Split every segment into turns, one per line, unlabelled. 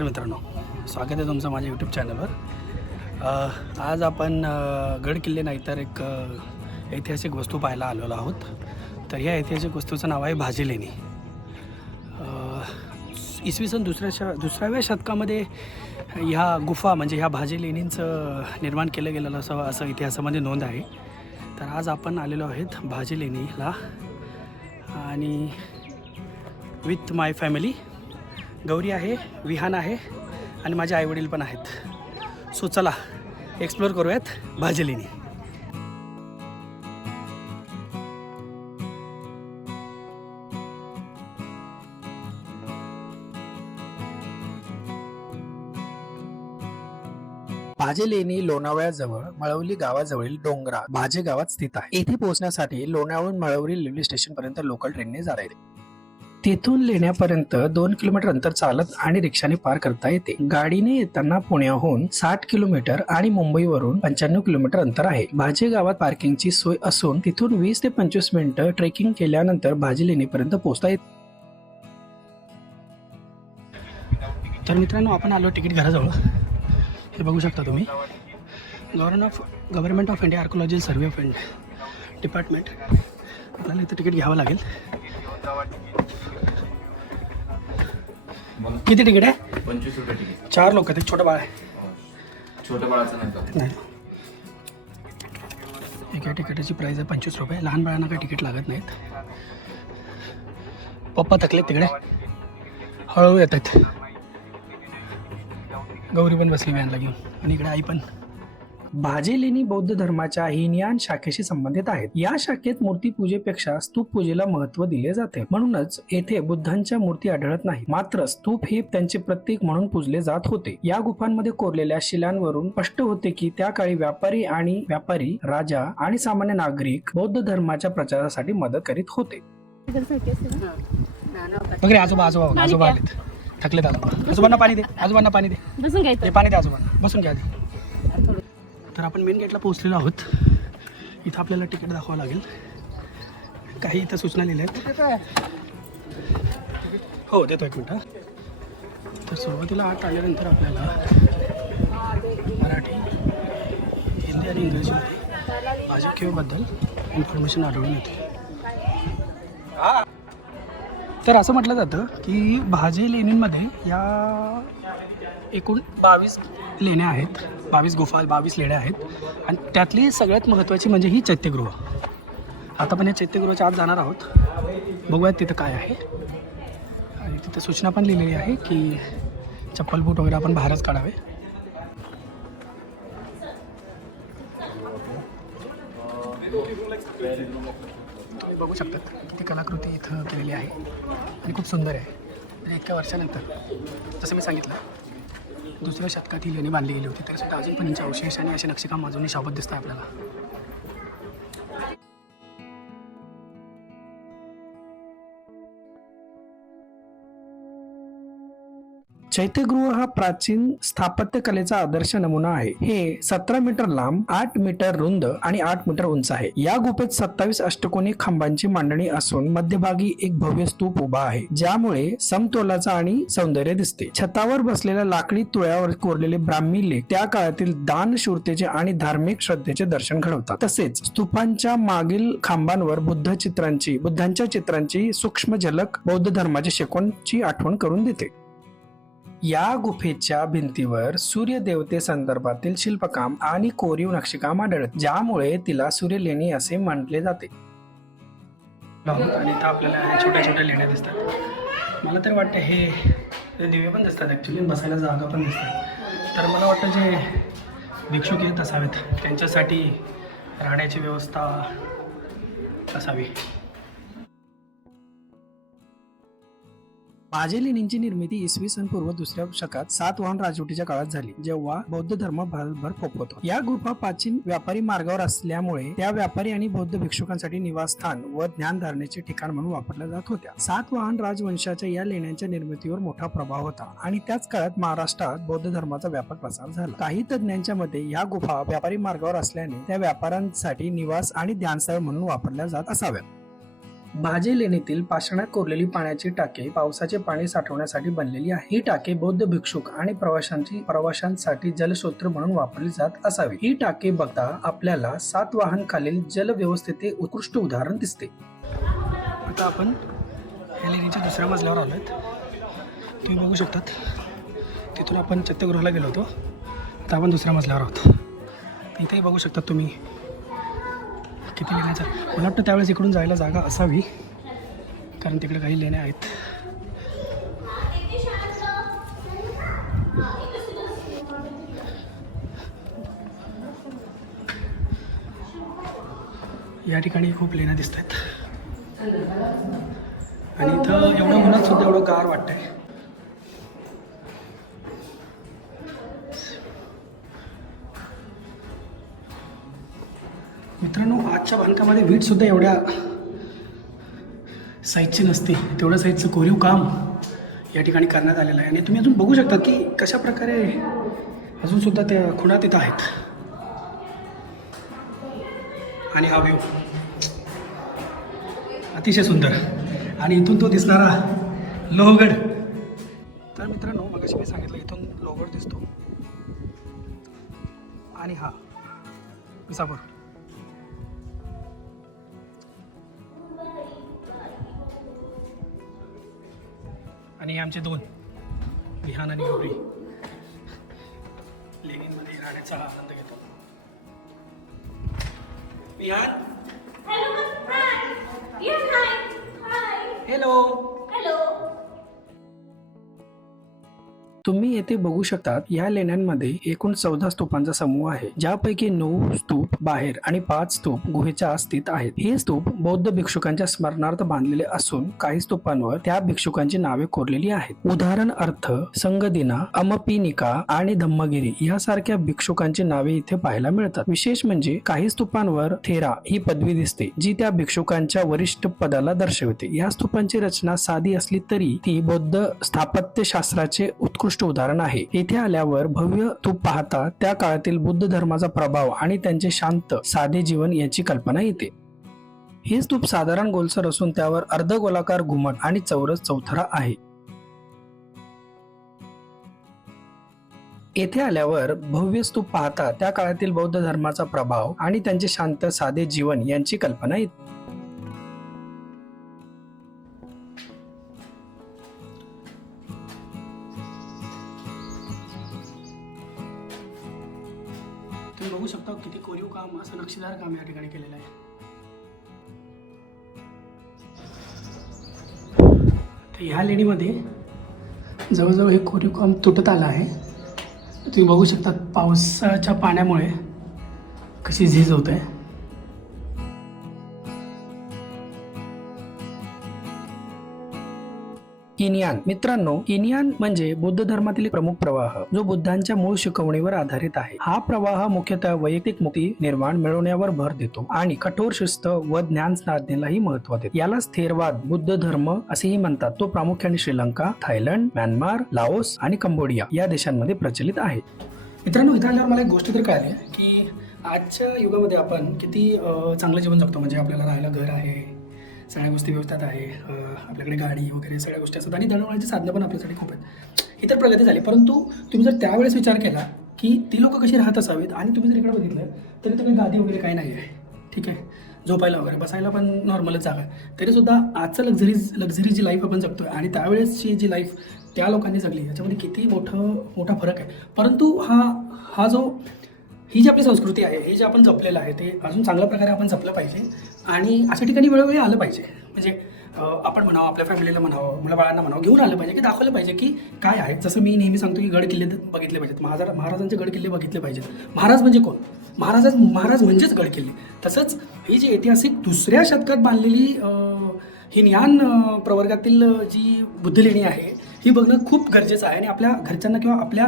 नमस्कार मित्रांनो. स्वागत आहे तुमचं माझ्या यूट्यूब चॅनलवर आज आपण गड किल्ले नाही तर एक ऐतिहासिक वस्तू पाहायला आलेलो आहोत. तर ह्या ऐतिहासिक वस्तूचं नाव आहे भाजी लेणी इसवी सन दुसऱ्या श दुसऱ्याव्या शतकामध्ये ह्या गुफा म्हणजे ह्या भाजी लेणींचं निर्माण केलं गेलेलं असं असं इतिहासामध्ये नोंद आहे. तर आज आपण आलेलो आहेत भाजी लेणीला आणि विथ माय फॅमिली गौरी आहे विहान आहे आणि माझे आईवडील पण आहेत. सो चला एक्सप्लोर करूयात भाजलीनी. भाजे लेणी लोणावळ्याजवळ मळवली गावाजवळील डोंगरा भाजे गावात स्थित आहे. येथे पोहोचण्यासाठी लोणावळून मळवली रेल्वे स्टेशन पर्यंत लोकल ट्रेनने जाता येते तेथून लेण्यापर्यंत दोन किलोमीटर अंतर चालत आणि रिक्षाने पार करता येते. गाडीने येताना पुण्याहून साठ किलोमीटर आणि मुंबईवरून पंच्याण्णव किलोमीटर अंतर आहे. भाजी गावात पार्किंगची सोय असून तिथून वीस ते पंचवीस मिनिटं ट्रेकिंग केल्यानंतर भाजी लेणीपर्यंत पोहोचता येते. तर मित्रांनो आपण आलो तिकीट घराजवळ. हे बघू शकता तुम्ही. Govern of government of India archaeology survey of India department. आपल्याला इथं तिकीट घ्यावं लागेल. किती तिकीट आहे?
पंचवीस रुपये तिकीट.
चार लोक आहेत एक छोटं बाळ आहे.
छोट्या बाळाचं नाही का?
नाही. एका तिकिटाची प्राईस आहे पंचवीस रुपये. लहान बाळांना काही तिकीट लागत नाहीत. पप्पा थकलेत तिकडे. हळूहळू येत आहेत गौरी पण बसली व्हॅनला घेऊन. आणि इकडे आई पण. भाजे लेणी बौद्ध धर्माच्या हिनयान शाखेशी संबंधित आहेत. या शाखेत मूर्ती पूजेपेक्षा स्तूप पूजेला महत्त्व दिले जाते. म्हणूनच येथे बुद्धांच्या मूर्ती आढळत नाही मात्र स्तूप हे त्यांचे प्रतीक म्हणून पूजले जात होते. या गुफांमध्ये कोरलेल्या शिलांवरून स्पष्ट होते की त्या काळी व्यापारी आणि व्यापारी राजा आणि सामान्य नागरिक बौद्ध धर्माच्या प्रचारासाठी मदत करीत होते. बघ रे आजोबा आजोबा आजोबा आलेत. थकलेत आजोबा. आजोबांना पाणी दे आजोबांना पाणी दे.
बसून घ्यायचं
ते पाणी द्या आजोबांना. बसून घ्या तर आपण मेन गेटला पोहोचलेलो आहोत. इथं आपल्याला तिकीट दाखवावं लागेल. काही इथं सूचना लिहिल्या आहेत. हो देतो एक मिनटं. तर सुरुवातीला आत आल्यानंतर आपल्याला मराठी हिंदी आणि इंग्रजीमध्ये भाजप केवबद्दल इन्फॉर्मेशन आढळून येते. तर असं म्हटलं जातं की भाजे लेणींमध्ये या एकूण बावीस लेण्या आहेत. बावीस गुफा बावीस लेण्या आहेत. आणि त्यातली सगळ्यात महत्त्वाची म्हणजे ही चैत्यगृह. आता पण या चैत्यगृहाच्या आत जाणार आहोत. बघूयात तिथं काय आहे. आणि तिथं सूचना पण लिहिलेली आहे की चप्पल बूट वगैरे आपण बाहेरच काढावे. बघू शकतात किती कलाकृती इथं केलेली आहे. आणि खूप सुंदर आहे. म्हणजे इतक्या वर्षानंतर जसं मी सांगितलं दुसऱ्या शतकात ही लेणी बांधली गेली होती. तरी सुद्धा अजून पण यांचे अवशेष आणि असे नक्षीकाम अजूनही शाबत दिसतं आपल्याला. चैत्यगृह हा प्राचीन स्थापत्य कलेचा आदर्श नमुना आहे. हे सतरा मीटर लांब आठ मीटर रुंद आणि आठ मीटर उंच आहे. या गुफेत सत्तावीस अष्टकोनी खांबांची मांडणी असून मध्यभागी एक भव्य स्तूप उभा आहे ज्यामुळे समतोलाचा आणि सौंदर्य दिसते. छतावर बसलेल्या लाकडी तुळ्यावर कोरलेले ब्राह्मी लेख त्या काळातील दानशूरतेचे आणि धार्मिक श्रद्धेचे दर्शन घडवतात. तसेच स्तूपांच्या मागील खांबांवर बुद्ध चित्रांची बुद्धांच्या चित्रांची सूक्ष्म झलक बौद्ध धर्माच्या शेकोनची आठवण करून देते. या गुफेच्या भिंतीवर सूर्यदेवते संदर्भातील शिल्पकाम आणि कोरीव नक्षीकाम आढळत ज्यामुळे तिला सूर्यलेणी असे म्हटले जाते. आणि इथं आपल्याला छोट्या छोट्या लेण्या दिसतात. मला तर वाटतं हे हे दिवे पण दिसतात ॲक्च्युली बसायला जागा पण दिसतात. तर मला वाटतं जे भिक्षुक येत असावेत त्यांच्यासाठी राहण्याची व्यवस्था असावी. भाजे लेणींची निर्मिती इसवी सन पूर्व दुसऱ्या शतकात सातवाहन राजवटीच्या काळात झाली जेव्हा बौद्ध धर्म भारतभर फोपत या गुफा प्राचीन व्यापारी मार्गावर असल्यामुळे त्या व्यापारी आणि बौद्ध भिक्षुकांसाठी निवासस्थान व ज्ञानधारणेचे ठिकाण म्हणून वापरल्या जात होत्या. सातवाहन राजवंशाच्या या लेण्यांच्या निर्मितीवर मोठा प्रभाव होता आणि त्याच काळात महाराष्ट्रात बौद्ध धर्माचा व्यापक प्रसार झाला. काही तज्ञांच्या मते या गुफा व्यापारी मार्गावर असल्याने त्या व्यापाऱ्यांसाठी निवास आणि ध्यानस्थळ म्हणून वापरल्या जात असाव्यात. भाजे लेणीतील पाषाणात कोरलेली पाण्याची टाके पावसाचे पाणी साठवण्यासाठी बनलेली आहे. ही टाके बौद्ध भिक्षुक आणि प्रवाशांची प्रवाशांसाठी जलस्रोत म्हणून वापरली जात असावी. ही टाके बघता आपल्याला सात वाहन खालील जलव्यवस्थेचे उत्कृष्ट उदाहरण दिसते. आता आपण या लेणीच्या दुसऱ्या मजल्यावर आलो आहेत तुम्ही बघू शकतात तिथून आपण चैत्यगृहाला गेलो होतो. तर आपण दुसऱ्या मजल्यावर आहोत. इथेही बघू शकता तुम्ही किती लेण्याचा मला वाटतं त्यावेळेस इकडून जायला जागा असावी. कारण तिकडे काही लेण्या आहेत. या ठिकाणी खूप लेण्या दिसत आहेत आणि इथं एवढं मनात सुद्धा एवढं गार वाटतंय. मित्रांनो आजच्या बांधकामामध्ये वीटसुद्धा एवढ्या साईजची नसते. तेवढं साईजचं कोरीव काम या ठिकाणी करण्यात आलेलं आहे. आणि तुम्ही अजून बघू शकता की कशा प्रकारे अजून सुद्धा त्या खुणा तिथं आहेत. आणि हा व्यू अतिशय सुंदर. आणि इथून तो दिसणारा लोहगड. तर मित्रांनो मगाशी मी सांगितलं इथून लोहगड दिसतो. आणि हा विसापूर. आणि हे आमचे दोन. विहान आणि गौरी. लेणींमध्ये राहण्याचा आनंद घेतो. विहान. हॅलो तुम्ही येथे बघू शकतात या लेण्यांमध्ये एकूण चौदा स्तूपांचा समूह आहे ज्यापैकी नऊ स्तूप बाहेर आणि पाच स्तूप गुहेच्या आत स्थित आहेत. हे स्तूप बौद्ध भिक्षुकांच्या स्मरणार्थ बांधलेले असून काही स्तूपांवर त्या भिक्षुकांची नावे कोरलेली आहेत. उदाहरण अर्थ संगदिना अमपिनिका आणि धम्मगिरी यासारख्या भिक्षुकांची नावे इथे पाहायला मिळतात. विशेष म्हणजे काही स्तूपांवर थेरा ही पदवी दिसते जी त्या भिक्षुकांच्या वरिष्ठ पदाला दर्शवते. या स्तूपांची रचना साधी असली तरी ती बौद्ध स्थापत्यशास्त्राचे उत्कृष्ट उत्कृष्ट उदाहरण आहे. इथे आल्यावर भव्य तूप पाहता त्या काळातील बुद्ध धर्माचा प्रभाव आणि त्यांचे शांत साधे जीवन याची कल्पना येते. हे स्तूप साधारण गोलसर असून त्यावर अर्धगोलाकार घुमट आणि चौरस चौथरा आहे. येथे आल्यावर भव्य स्तूप पाहता त्या काळातील बौद्ध धर्माचा प्रभाव आणि त्यांचे शांत साधे जीवन यांची कल्पना येते. असं नक्षीदार काम या ठिकाणी केलेलं आहे. तर ह्या लेणीमध्ये जवळजवळ हे कोरीव काम तुटत आलं आहे. तुम्ही बघू शकता पावसाच्या पाण्यामुळे कशी झीज होत आहे. इनियान. मित्रांनो इनियान म्हणजे बुद्ध धर्मातील एक प्रमुख प्रवाह जो बुद्धांच्या मूळ शिकवणीवर आधारित आहे. हा प्रवाह मुख्यतः वैयक्तिक मुक्ती निर्माण मिळवण्यावर भर देतो आणि कठोर शिस्त व ज्ञान साधनेलाही महत्त्व देतो. याला स्थिरवाद बुद्ध धर्म असेही म्हणतात. तो प्रामुख्याने श्रीलंका थायलंड म्यानमार लाओस आणि कंबोडिया या देशांमध्ये प्रचलित आहे. मित्रांनो इथं आल्यावर मला एक गोष्ट तर कळाली की आजच्या युगामध्ये आपण किती चांगलं जीवन जगतो. म्हणजे आपल्याला राहायला घर आहे सगळ्या गोष्टी व्यवस्थित आहे. आपल्याकडे गाडी वगैरे सगळ्या गोष्टी असतात. आणि दळणवळणाची साधनं पण आपल्यासाठी खूप आहेत. इतर प्रगती झाली. परंतु तुम्ही जर त्यावेळेस विचार केला की ती लोक कशी राहत असावीत आणि तुम्ही जर इकडे बघितलं तरी तुम्ही गादी वगैरे काही नाही आहे. ठीक आहे? झोपायला वगैरे बसायला पण नॉर्मलच जागा आहे. तरीसुद्धा आजचं लक्झरी लक्झरी जी लाईफ आपण जगतोय आणि त्यावेळेसची जी लाईफ त्या लोकांनी जगली याच्यामध्ये किती मोठं मोठा फरक आहे. परंतु हा हा जो ही जी आपली संस्कृती आहे हे जे आपण जपलेलं आहे ते अजून चांगल्या प्रकारे आपण जपलं पाहिजे आणि अशा ठिकाणी वेळोवेळी आलं पाहिजे. म्हणजे आपण म्हणावं आपल्या फॅमिलीला म्हणावं मुला बाळांना म्हणावं घेऊन आलं पाहिजे की दाखवलं पाहिजे की काय आहे. जसं मी नेहमी सांगतो की गड किल्ले बघितले पाहिजेत. महाराज महाराजांचे गड किल्ले बघितले पाहिजेत. महाराज म्हणजे कोण? महाराज महाराज म्हणजेच गड किल्ले. तसंच ही जी ऐतिहासिक दुसऱ्या शतकात बांधलेली ही ज्ञान प्रवर्गातील जी बुद्धलेणी आहे ही बघणं खूप गरजेचं आहे आणि आपल्या घरच्यांना किंवा आपल्या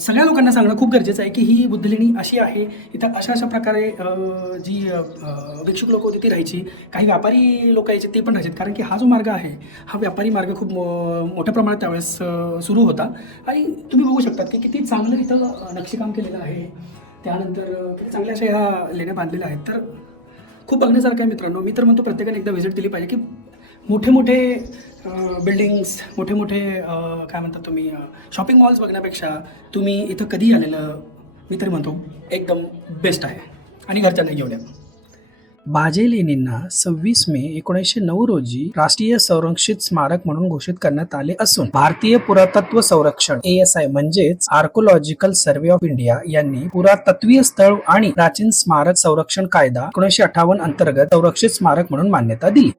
सगळ्या लोकांना सांगणं खूप गरजेचं आहे की ही बुद्धलेणी अशी आहे इथं अशा अशा प्रकारे जी भिक्षुक लोक होती ती राहायची काही व्यापारी लोक यायचे ते पण राहायचे. कारण की हा जो मार्ग आहे हा व्यापारी मार्ग खूप मोठ्या प्रमाणात त्यावेळेस सुरू होता. आणि तुम्ही बघू शकतात की किती चांगलं इथं नक्षीकाम केलेलं आहे. त्यानंतर किती चांगल्या अशा ह्या लेण्या बांधलेल्या आहेत. तर खूप बघण्यासारखं आहे मित्रांनो. मी तर म्हणतो प्रत्येकाने एकदा व्हिजिट दिली पाहिजे की मोठे मोठे बिल्डिंग्स मोठे मोठे काय म्हणतात तुम्ही शॉपिंग मॉल्स बघण्यापेक्षा तुम्ही इथं कधी आलेलं? मी तरी म्हणतो एकदम बेस्ट आहे. आणि घरच्यांना घेऊन या. बाजे लेणींना सव्वीस मे एकोणीसशे नऊ रोजी राष्ट्रीय संरक्षित स्मारक म्हणून घोषित करण्यात आले असून भारतीय पुरातत्व संरक्षण ए एस आय म्हणजेच आर्कोलॉजिकल सर्व्हे ऑफ इंडिया यांनी पुरातत्वीय स्थळ आणि प्राचीन स्मारक संरक्षण कायदा एकोणीसशे अठ्ठावन्न अंतर्गत संरक्षित स्मारक म्हणून मान्यता दिली.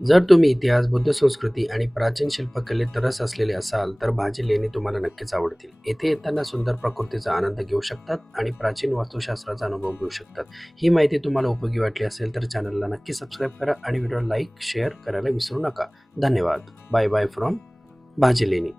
जर तुम्ही इतिहास बुद्ध संस्कृती आणि प्राचीन शिल्पकलेत रस असलेले असाल तर भाजी लेणी तुम्हाला नक्कीच आवडतील. येथे येताना सुंदर प्रकृतीचा आनंद घेऊ शकतात आणि प्राचीन वास्तुशास्त्राचा अनुभव घेऊ शकतात. ही माहिती तुम्हाला उपयोगी वाटली असेल तर चॅनलला नक्की सबस्क्राईब करा आणि व्हिडिओ लाईक शेअर करायला विसरू नका. धन्यवाद. बाय बाय फ्रॉम भाजी लेणी.